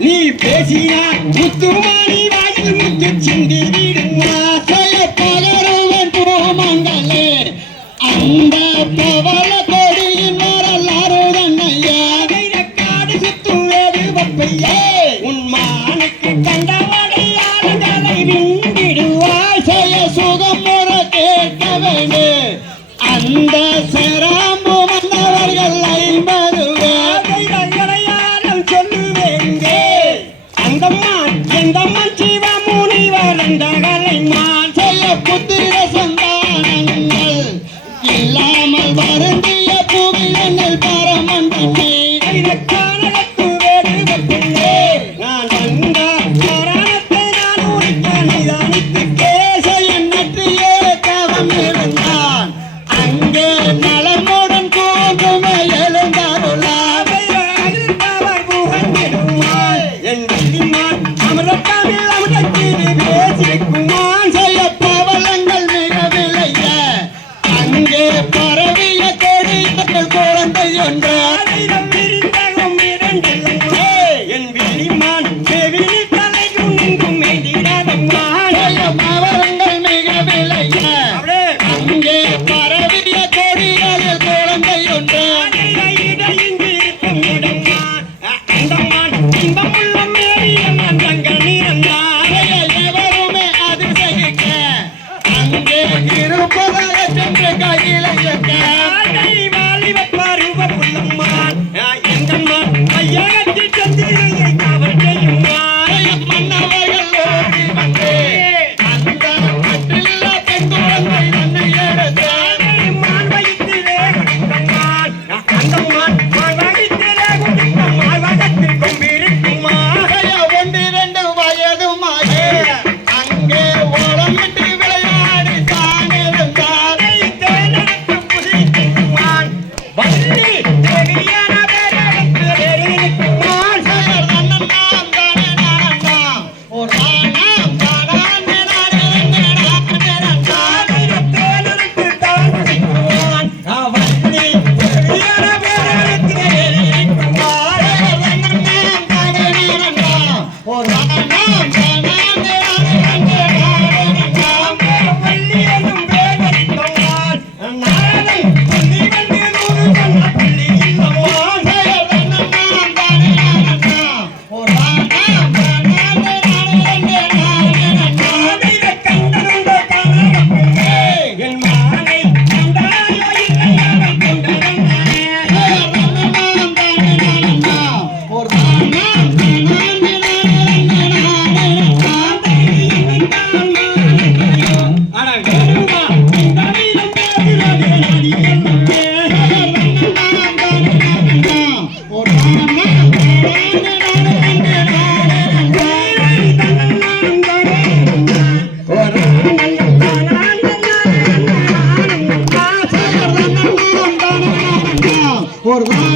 நீ பேசினா முத்துமானி வாயில் முத்து சிந்தி விடுமா பகருவன் பூமங்களே அந்த பவள கொடியின் வரலாறு தன்னையா காடு சுத்துவேடு வப்பையே உன் மானுக்கு கண்டவனை ஆளுகளை விண்டிடுவாய் செய்ய சுகம் முறை கேட்க வேண்டு அந்த சிராம்பு மன்னவர்கள் 50 எந்தம்மன் சிவ முனிவர் எந்தகளை மான் செய்ய புத்திர சந்தானங்கள் இல்லாமல் வருந்திய புவியனில் பரமந்தமே காரணத்து வேறு வப்பில்லே நான் வந்த காரணத்தை நான் உரைக்க நிதானித்து கேசைய நற்றியே தவம் இருந்தான் அங்கே நலமுடன் கூண்டுமை எழுந்தாருளாவை அவர் புகழ்ந்திடுவாய் என் பேசிக்குமான் செய்ய பவளங்கள் மிக விளைய அங்கே பரவிய கொடிகள் குழந்தை ஒன்று என் விழிமான் செவிலி தலைக்கும் நின்றும் பவளங்கள் மிக விளைய அங்கே பரவிய கொடிகளில் குழந்தை ஒன்று por